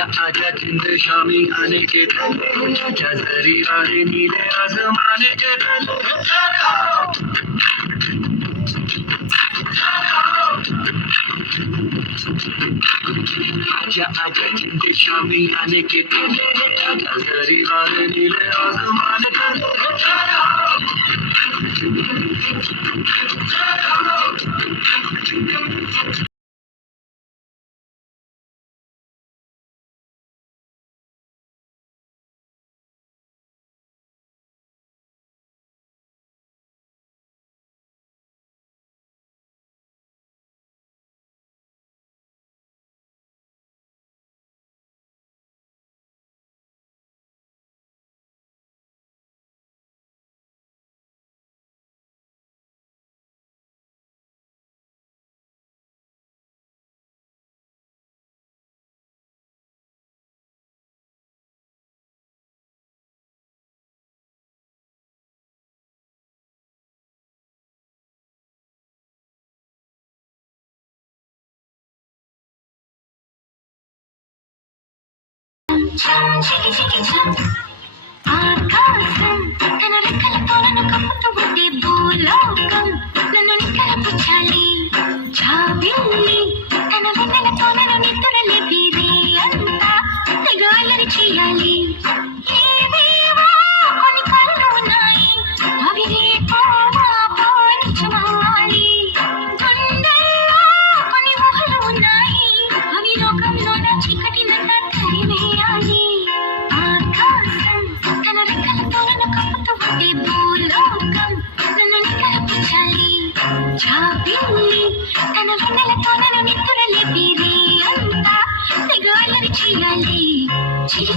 आजा आजा शामी आने के आजा जरी आए नीले आसमाने के आजा आजा जिंद शामी आने के आजा जरी आए नीले आसमाने के ఆకాశం తన రెక్కలతో నన్ను కప్పుతూ ఉంది భూలోకం. నన్ను జాబిల్లి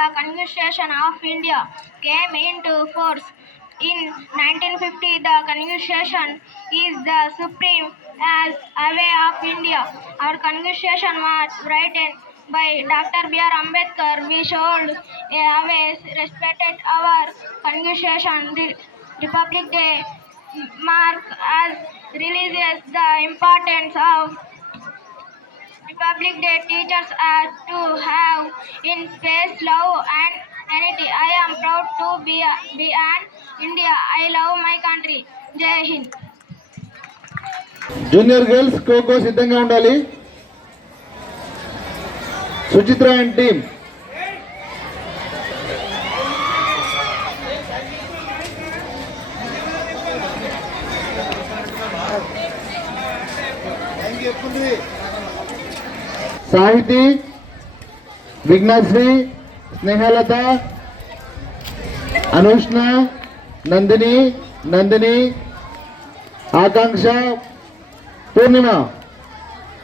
the Constitution of India came into force. In 1950, the Constitution is the supreme as a way of India. Our Constitution was written by Dr. B.R. Ambedkar. We should always respect our Constitution. The Republic Day mark as releases the importance of Republic Day teaches us to have in space love and unity. I am proud to be, be an India. I love my country. Jai Hind. Junior girls kho kho సిద్ధంగా ఉండాలి Suchitra and team Sahithi Vighnasri Snehalatha Anushna Nandini Nandini Akanksha Purnima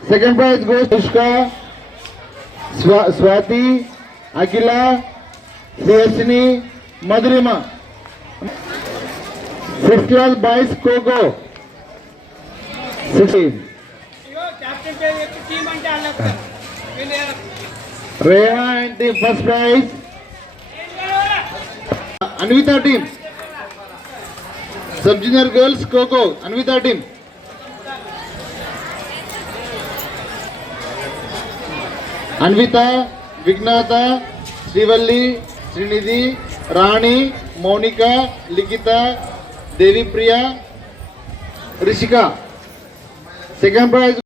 second prize goes పుష్క స్వా- స్వాతి అఖిల శ్రేయస్ని Madhurima fifth class boys kho kho sixteen captain Reha and team first prize Anvitha team sub junior girls kho kho Anvitha team Anvitha Vighnatha Srivalli Srinidhi Rani Mounika Likhitha Devipriya Rishika. Second prize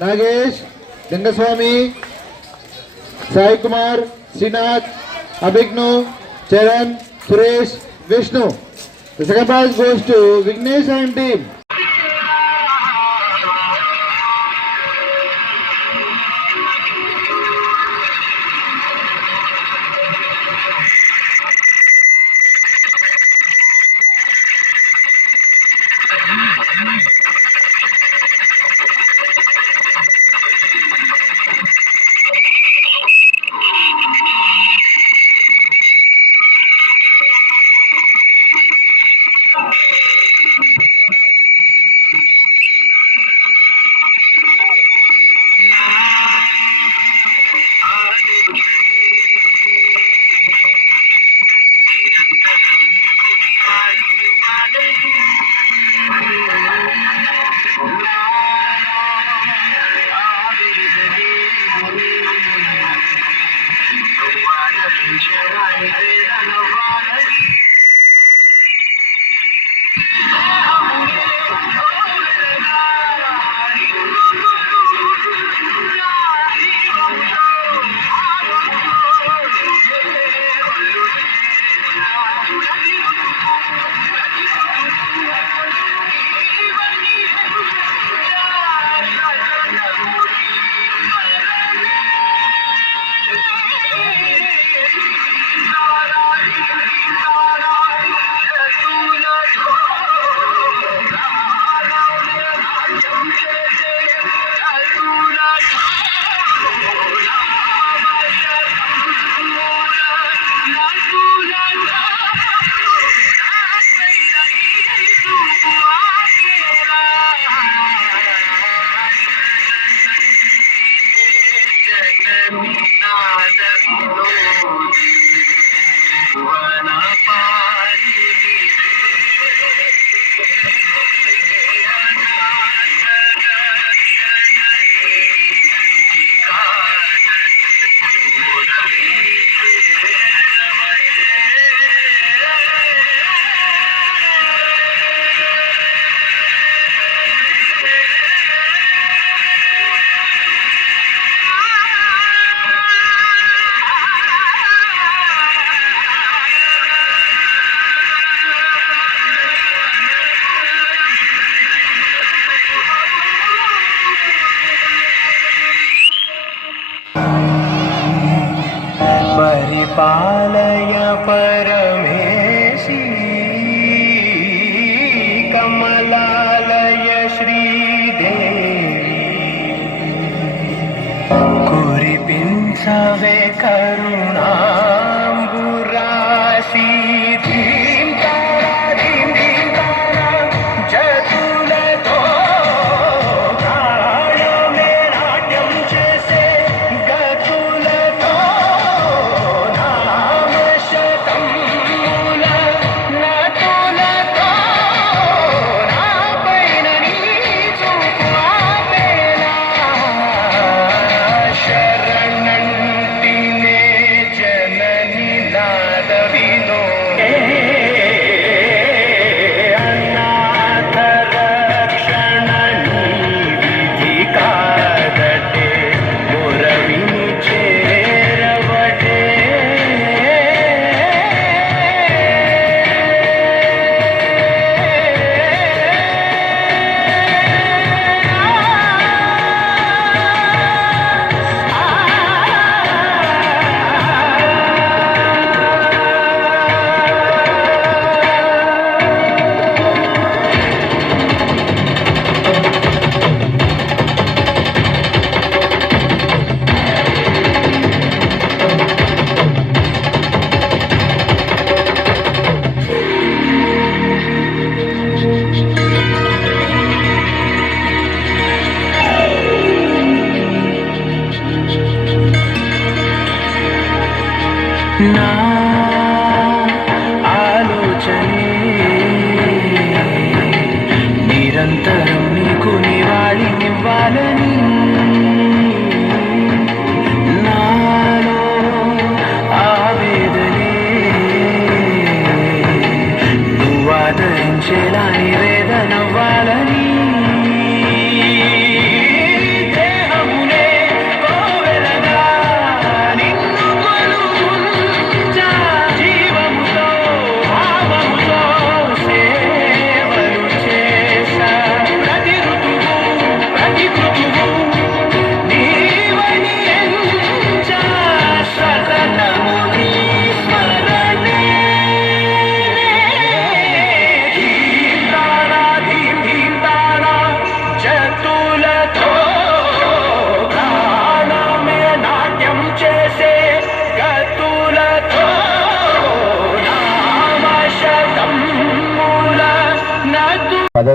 Nagesh Rangaswamy Sai Kumar Srinath Abhignu Charan Suresh Vishnu. तो this goes Vighnesh and team पालय पर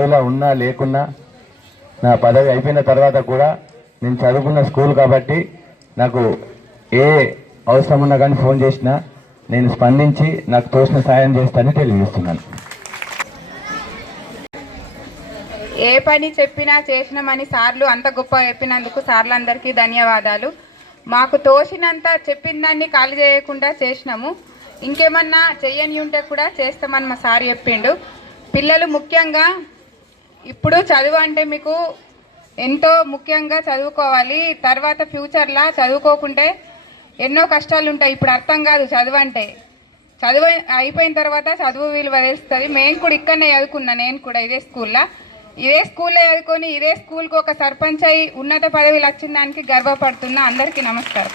పదవిలో ఉన్నా లేకున్నా నా పదవి అయిపోయిన తర్వాత కూడా నేను చదువుకున్న స్కూల్ కాబట్టి నాకు ఏ అవసరం ఉన్నా కానీ ఫోన్ చేసినా నేను స్పందించి నాకు తోసిన సాయం చేస్తానని తెలియజేస్తున్నాను. ఏ పని చెప్పినా చేసినామని సార్లు అంత గొప్ప చెప్పినందుకు సార్లందరికీ ధన్యవాదాలు. మాకు తోసినంత చెప్పిన దాన్ని ఖాళీ చేయకుండా చేసినాము. ఇంకేమన్నా చెయ్యని ఉంటే కూడా చేస్తామని మా సార్ చెప్పిండు. పిల్లలు ముఖ్యంగా ఇప్పుడు చదువు అంటే మీకు ఎంతో ముఖ్యంగా చదువుకోవాలి. తర్వాత ఫ్యూచర్లో చదువుకోకుంటే ఎన్నో కష్టాలు ఉంటాయి. ఇప్పుడు అర్థం కాదు చదువు అంటే. చదువు అయిపోయిన తర్వాత చదువు విలువ తెలుస్తుంది. మేము కూడా ఇక్కడనే చదువుకున్నా. నేను కూడా ఇదే స్కూల్లో ఇదే స్కూల్లో చదువుకొని ఇదే స్కూల్కి ఒక సర్పంచ్ అయి ఉన్నత పదవిలు వచ్చిన దానికి గర్వపడుతున్నా అందరికీ నమస్కారం.